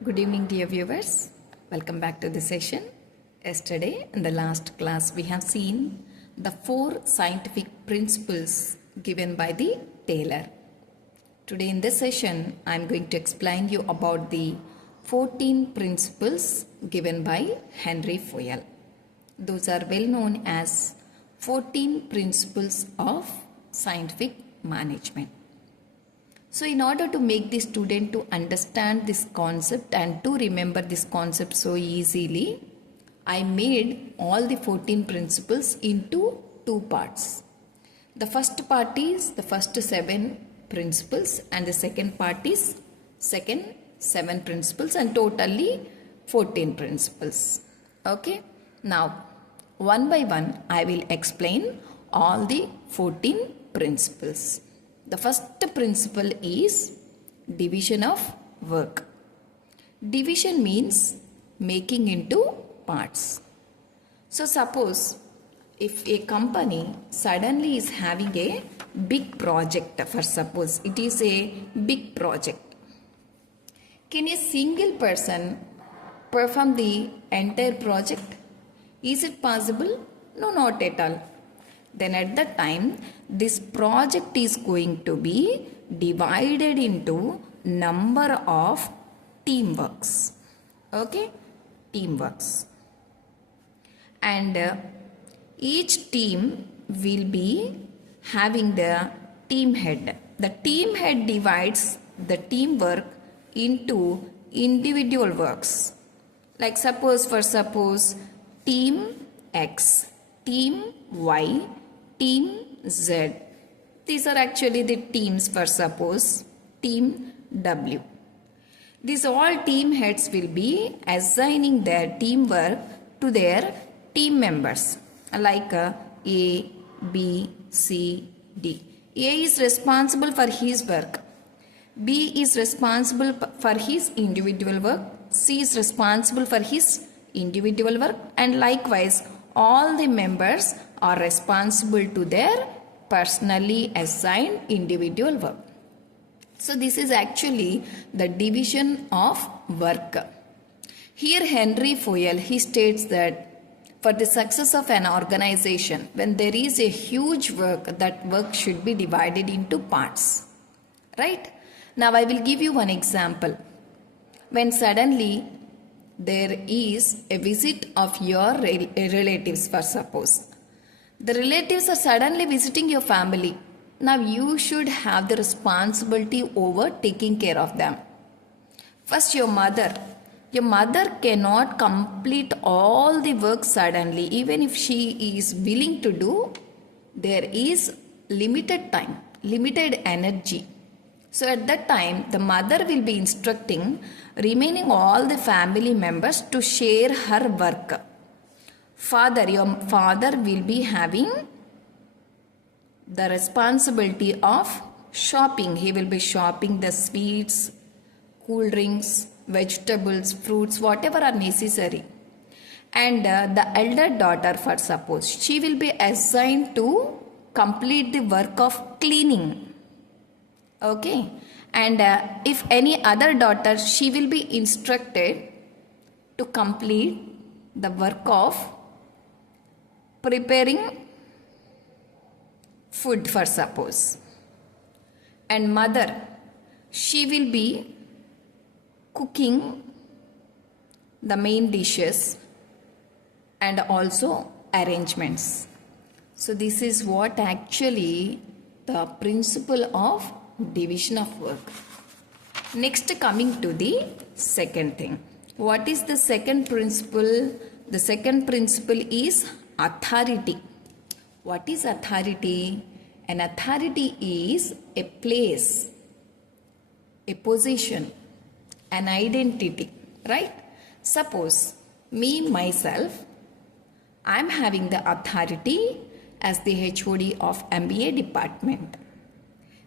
Good evening, dear viewers. Welcome back to the session. Yesterday, in the last class, we have seen the 4 scientific principles given by the Taylor. Today, in this session, I am going to explain you about the 14 principles given by Henry Foyal. Those are well known as 14 principles of scientific management. So in order to make the student to understand this concept and to remember this concept so easily, I made all the 14 principles into 2 parts. The first part is the first 7 principles and the second part is second 7 principles and totally 14 principles. Okay. Now one by one I will explain all the 14 principles. The first principle is division of work. Division means making into parts. So suppose if a company suddenly is having a big project, for suppose it is a big project, can a single person perform the entire project? Is it possible? No, not at all. Then at that time, this project is going to be divided into number of teamworks. Okay? Teamworks. And each team will be having the team head. The team head divides the teamwork into individual works. Like suppose team X, team Y, team Z. These are actually the teams for suppose team W. These all team heads will be assigning their teamwork to their team members like A, B, C, D. A is responsible for his work. B is responsible for his individual work. C is responsible for his individual work, and likewise all the members are responsible to their personally assigned individual work. So this is actually the division of work. Here Henry Foyal, he states that for the success of an organization, when there is a huge work, that work should be divided into parts. Right? Now I will give you one example. When suddenly there is a visit of your relatives, for suppose. The relatives are suddenly visiting your family. Now you should have the responsibility over taking care of them. First, your mother. Your mother cannot complete all the work suddenly. Even if she is willing to do, there is limited time, limited energy. So at that time, the mother will be instructing remaining all the family members to share her work. Your father will be having the responsibility of shopping. He will be shopping the sweets, cool drinks, vegetables, fruits, whatever are necessary. And the elder daughter, for suppose, she will be assigned to complete the work of cleaning. Okay, and if any other daughter, she will be instructed to complete the work of preparing food, for suppose. And mother, she will be cooking the main dishes and also arrangements. So this is what actually the principle of division of work. Next, coming to the second thing. What is the second principle? The second principle is authority. What is authority? An authority is a place, a position, an identity, right? Suppose me, myself, I am having the authority as the HOD of MBA department.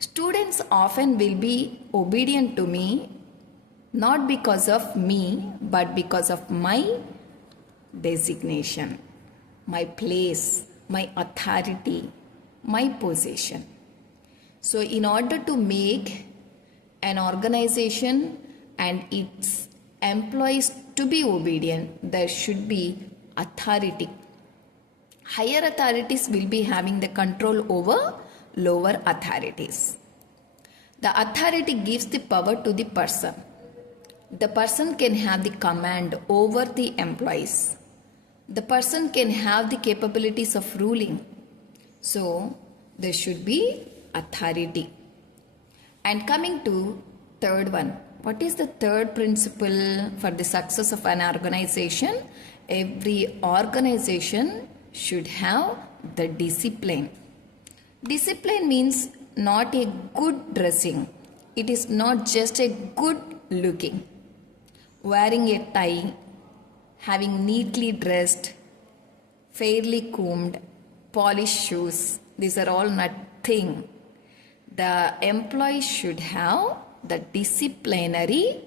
Students often will be obedient to me not because of me but because of my designation, my place, my authority, my position. So in order to make an organization and its employees to be obedient, there should be authority. Higher authorities will be having the control over lower authorities. The authority gives the power to the person. The person can have the command over the employees. The person can have the capabilities of ruling. So, there should be authority. And coming to third one. What is the third principle for the success of an organization? Every organization should have the discipline. Discipline means not a good dressing. It is not just a good looking. Wearing a tie, having neatly dressed, fairly combed, polished shoes. These are all nothing. The employee should have the disciplinary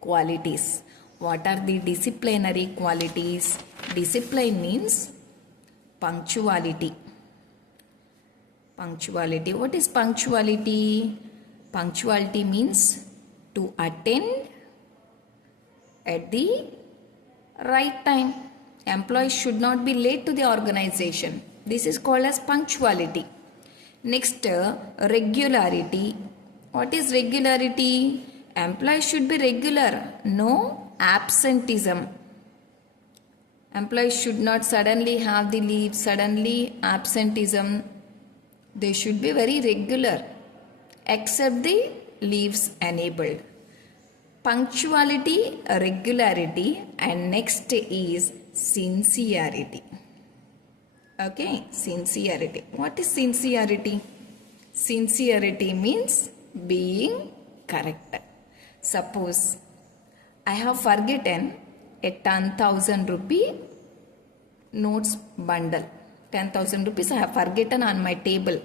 qualities. What are the disciplinary qualities? Discipline means punctuality. Punctuality. What is punctuality? Punctuality means to attend at the right time. Employees should not be late to the organization. This is called as punctuality. Next, regularity. What is regularity? Employees should be regular. No absenteeism. Employees should not suddenly have the leave, suddenly absenteeism. They should be very regular, except the leaves enabled. Punctuality, regularity, and next is sincerity. Okay, sincerity. What is sincerity? Sincerity means being correct. Suppose I have forgotten a 10,000 rupee notes bundle. 10,000 rupees I have forgotten on my table.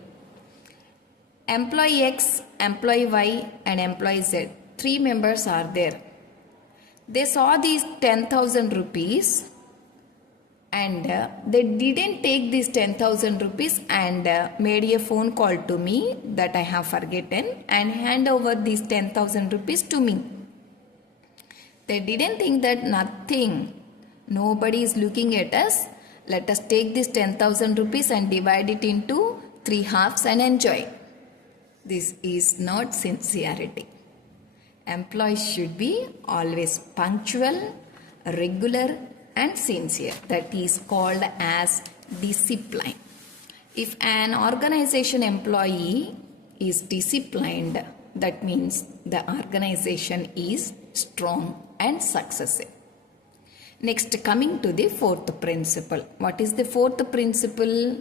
Employee X, employee Y and employee Z. 3 members are there. They saw these 10,000 rupees and they didn't take these 10,000 rupees and made a phone call to me that I have forgotten and hand over these 10,000 rupees to me. They didn't think that nothing, nobody is looking at us. Let us take this 10,000 rupees and divide it into 3 halves and enjoy. This is not sincerity. Employees should be always punctual, regular and sincere. That is called as discipline. If an organization employee is disciplined, that means the organization is strong and successful. Next, coming to the fourth principle. What is the fourth principle?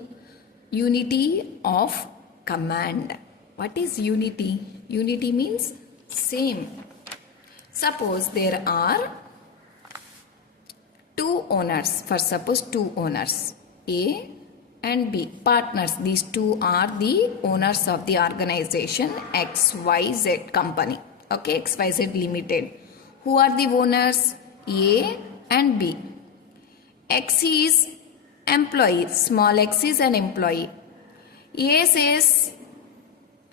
Unity of command. What is unity? Unity means same. Suppose there are 2 owners. For suppose 2 owners, A and B, partners. These 2 are the owners of the organization XYZ company. Okay, XYZ Limited. Who are the owners? A and B. X is employee. Small x is an employee. A says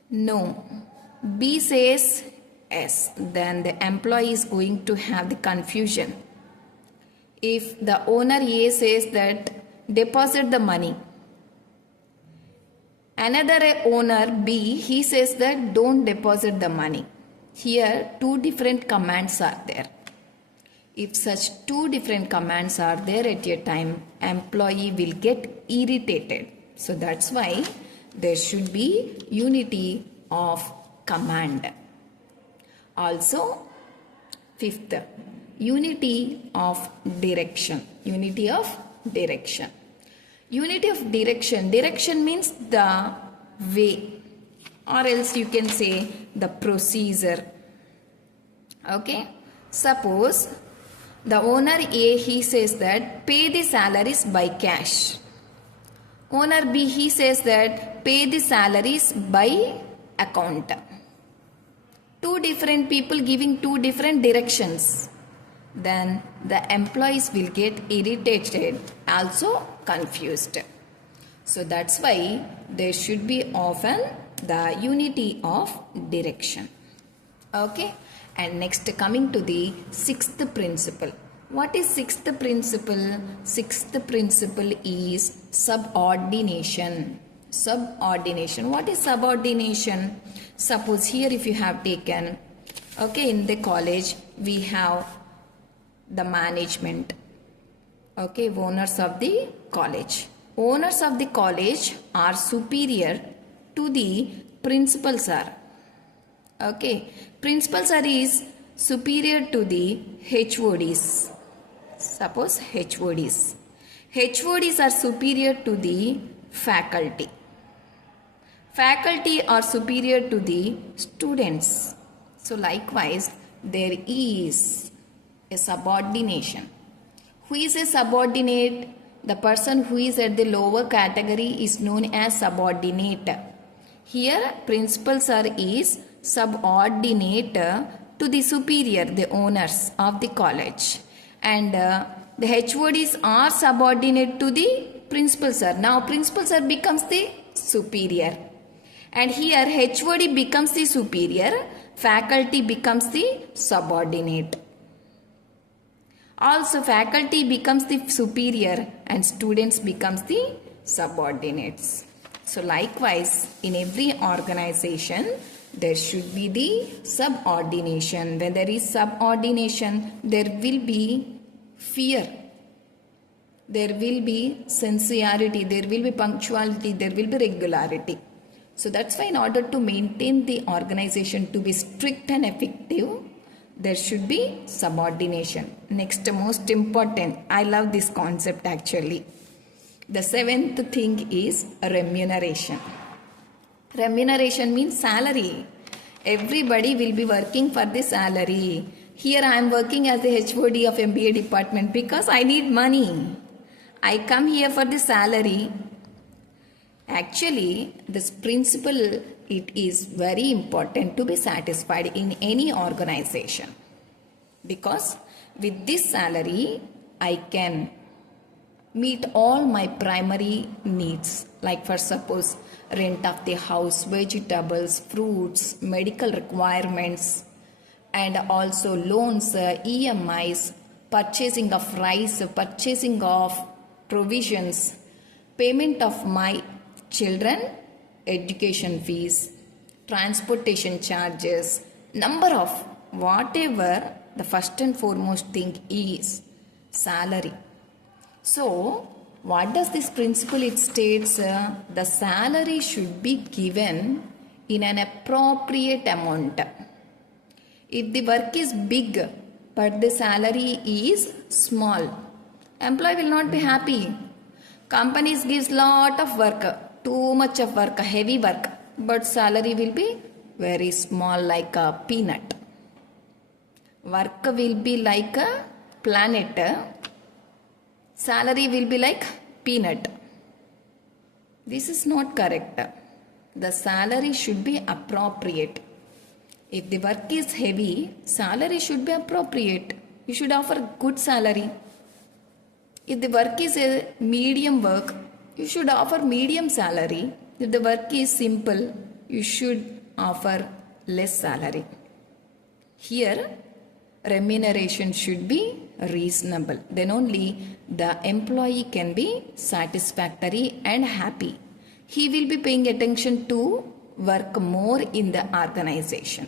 no. B says yes. Then the employee is going to have the confusion. If the owner A says that deposit the money, another owner B, he says that don't deposit the money. Here 2 different commands are there. If such 2 different commands are there at a time, employee will get irritated. So that's why there should be unity of command. Also, fifth, unity of direction. Unity of direction. Unity of direction. Direction means the way, or else you can say the procedure. Okay. Suppose the owner A, he says that pay the salaries by cash. Owner B, he says that pay the salaries by account. 2 different people giving 2 different directions. Then the employees will get irritated, also confused. So that's why there should be often the unity of direction. Okay. And next, coming to the sixth principle. What is sixth principle? Sixth principle is subordination. Subordination. What is subordination? Suppose here if you have taken, okay, in the college we have the management, okay, owners of the college. Owners of the college are superior to the principal sir. Okay, principal sir is superior to the HODs. Suppose HODs. HODs are superior to the faculty. Faculty are superior to the students. So likewise, there is a subordination. Who is a subordinate? The person who is at the lower category is known as subordinate. Here, principal sir is subordinate to the superior, the owners of the college. And the HODs are subordinate to the principal sir. Now, principal sir becomes the superior. And here, HOD becomes the superior, faculty becomes the subordinate. Also, faculty becomes the superior and students becomes the subordinates. So, likewise, in every organization, there should be the subordination. When there is subordination, there will be fear. There will be sincerity, there will be punctuality, there will be regularity. So that's why in order to maintain the organization to be strict and effective, there should be subordination. Next, most important, I love this concept actually. The seventh thing is remuneration. Remuneration means salary. Everybody will be working for the salary. Here I am working as the HOD of MBA department because I need money. I come here for the salary. Actually, this principle, it is very important to be satisfied in any organization. Because with this salary, I can meet all my primary needs. Like for suppose, rent of the house, vegetables, fruits, medical requirements, and also loans, EMIs, purchasing of rice, purchasing of provisions, payment of my children, education fees, transportation charges, number of whatever, the first and foremost thing is salary. So, what does this principle? It states the salary should be given in an appropriate amount. If the work is big but the salary is small, employee will not be happy. Companies gives lot of work, too much of work, heavy work, but salary will be very small like a peanut. Work will be like a planet, salary will be like peanut. This is not correct. The salary should be appropriate. If the work is heavy, salary should be appropriate. You should offer good salary. If the work is a medium work, you should offer medium salary. If the work is simple, you should offer less salary. Here, remuneration should be reasonable. Then only the employee can be satisfactory and happy. He will be paying attention to work more in the organization.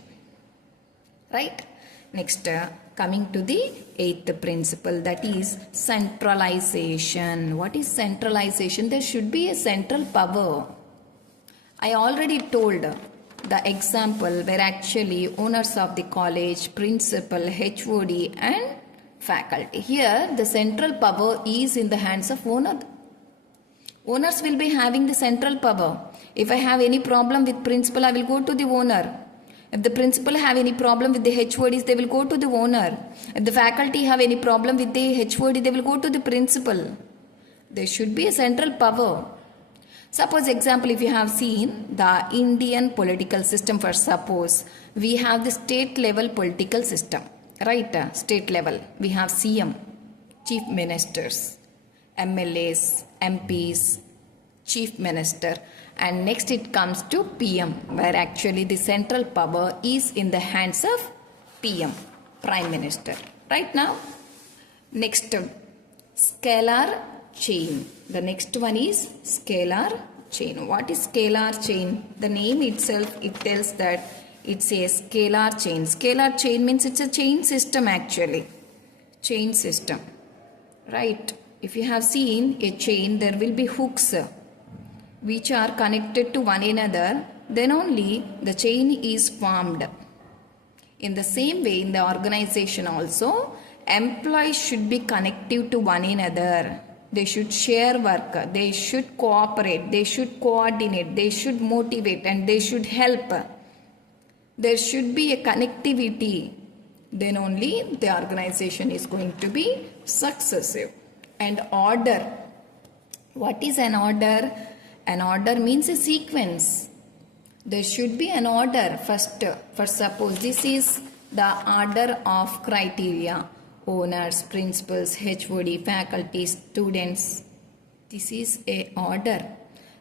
Right? Next, coming to the eighth principle, that is centralization. What is centralization? There should be a central power. I already told the example where actually owners of the college, principal, HOD and faculty. Here the central power is in the hands of owner. Owners will be having the central power. If I have any problem with principal, I will go to the owner. If the principal have any problem with the HODs, they will go to the owner. If the faculty have any problem with the HOD, they will go to the principal. There should be a central power. Suppose example, if you have seen the Indian political system, for suppose we have the state level political system, right? State level, we have CM, chief ministers, MLAs, MPs, chief minister, and next it comes to PM, where actually the central power is in the hands of PM, Prime Minister. Right now, next scalar chain. The next one is scalar chain. What is scalar chain? The name itself, it tells that it's a scalar chain. Scalar chain means it's a chain system actually. Chain system. Right. If you have seen a chain, there will be hooks which are connected to one another. Then only the chain is formed. In the same way, in the organization also, employees should be connective to one another. They should share work. They should cooperate. They should coordinate. They should motivate and they should help. There should be a connectivity. Then only the organization is going to be successive. And order. What is an order? An order means a sequence. There should be an order first. For suppose this is the order of criteria. Owners, principals, HOD, faculty, students. This is a order.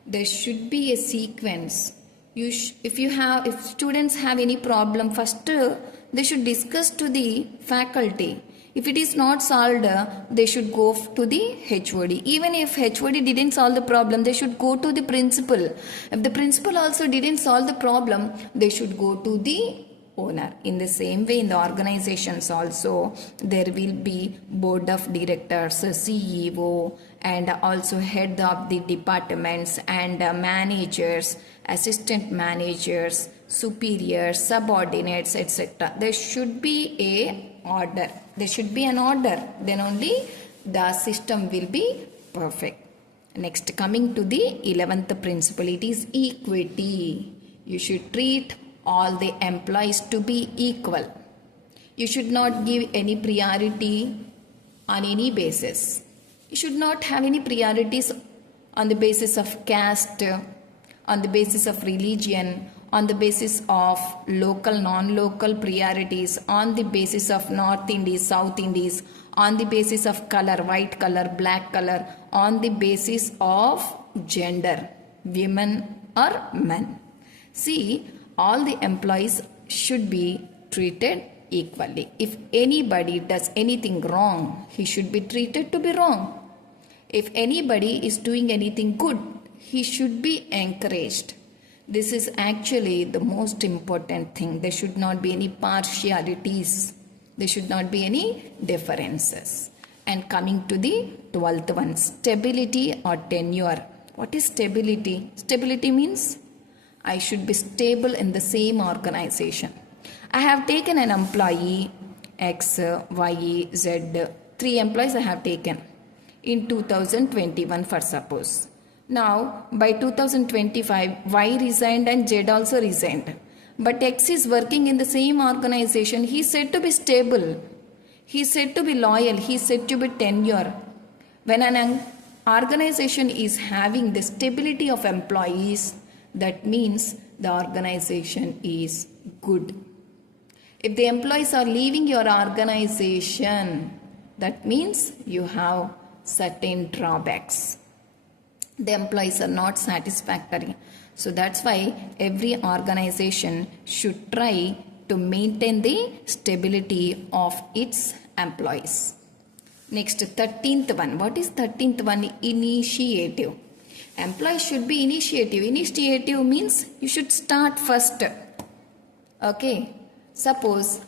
There should be a sequence. If students have any problem, first they should discuss to the faculty. If it is not solved, they should go to the HOD. Even if HOD didn't solve the problem, they should go to the principal. If the principal also didn't solve the problem, they should go to the owner. In the same way, in the organizations also, there will be board of directors, CEO, and also head of the departments and managers, assistant managers, superiors, subordinates, etc. There should be a order. There should be an order. Then only the system will be perfect. Next, coming to the 11th principle, it is equity. You should treat all the employees to be equal. You should not give any priority on any basis. You should not have any priorities on the basis of caste, on the basis of religion, on the basis of local, non-local priorities, on the basis of North Indies, South Indies, on the basis of color, white color, black color, on the basis of gender, women or men. See, all the employees should be treated equally. If anybody does anything wrong, he should be treated to be wrong. If anybody is doing anything good, he should be encouraged. This is actually the most important thing. There should not be any partialities. There should not be any differences. And coming to the 12th one, stability or tenure. What is stability? Stability means I should be stable in the same organization. I have taken an employee X, Y, Z. 3 employees I have taken in 2021 for suppose. Now, by 2025, Y resigned and Z also resigned. But X is working in the same organization. He is said to be stable. He is said to be loyal. He is said to be tenure. When an organization is having the stability of employees, that means the organization is good. If the employees are leaving your organization, that means you have certain drawbacks. The employees are not satisfactory. So that's why every organization should try to maintain the stability of its employees. Next, 13th one. What is 13th one? Initiative. Employees should be initiative. Initiative means you should start first. Okay. Suppose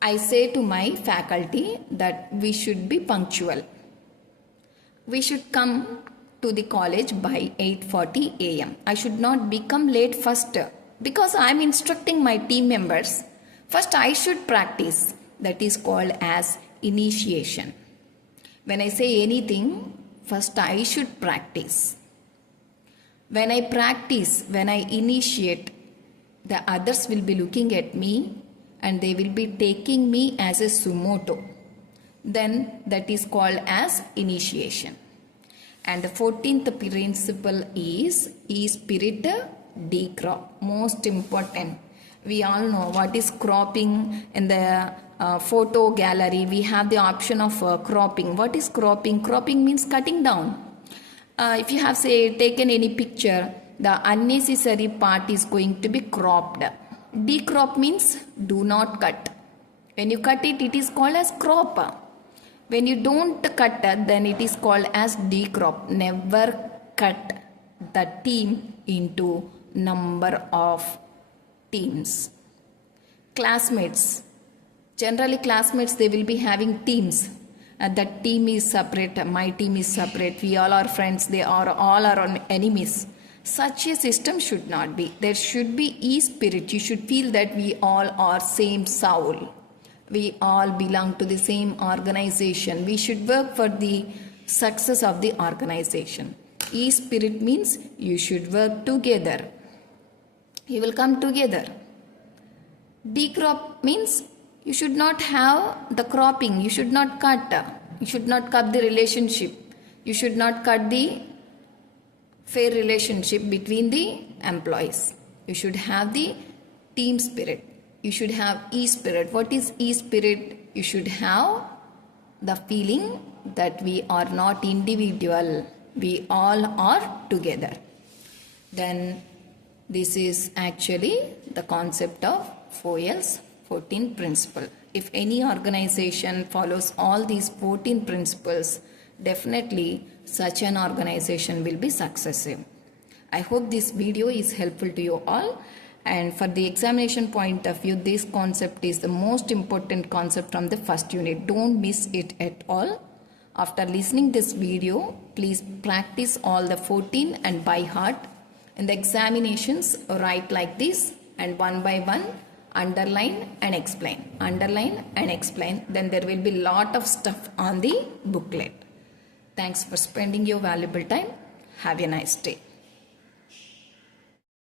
I say to my faculty that we should be punctual. We should come to the college by 8:40 a.m. I should not become late first because I am instructing my team members. First I should practice. That is called as initiation. When I say anything, first I should practice. When I practice, when I initiate, the others will be looking at me and they will be taking me as a sumoto. Then that is called as initiation. And the 14th principle is E-spirit decrop. Most important. We all know what is cropping. In the photo gallery, we have the option of cropping. What is cropping? Cropping means cutting down. If you have taken any picture, the unnecessary part is going to be cropped. Decrop means do not cut. When you cut it, it is called as crop. When you don't cut, then it is called as decrop. Never cut the team into number of teams. Classmates. Generally classmates, they will be having teams. That team is separate, my team is separate, we all are friends, they are all our enemies. Such a system should not be. There should be e-spirit. You should feel that we all are same soul. We all belong to the same organization. We should work for the success of the organization. E-spirit means you should work together. You will come together. Decrop means you should not have the cropping. You should not cut. You should not cut the relationship. You should not cut the fair relationship between the employees. You should have the team spirit. You should have e-spirit. What is e-spirit? You should have the feeling that we are not individual. We all are together. Then this is actually the concept of Foyal's 14 principle. If any organization follows all these 14 principles, definitely such an organization will be successful. I hope this video is helpful to you all, and for the examination point of view, this concept is the most important concept from the first unit. Don't miss it at all. After listening this video, please practice all the 14 and by heart. In the examinations, write like this and one by one underline and explain. Underline and explain. Then there will be lot of stuff on the booklet. Thanks for spending your valuable time. Have a nice day.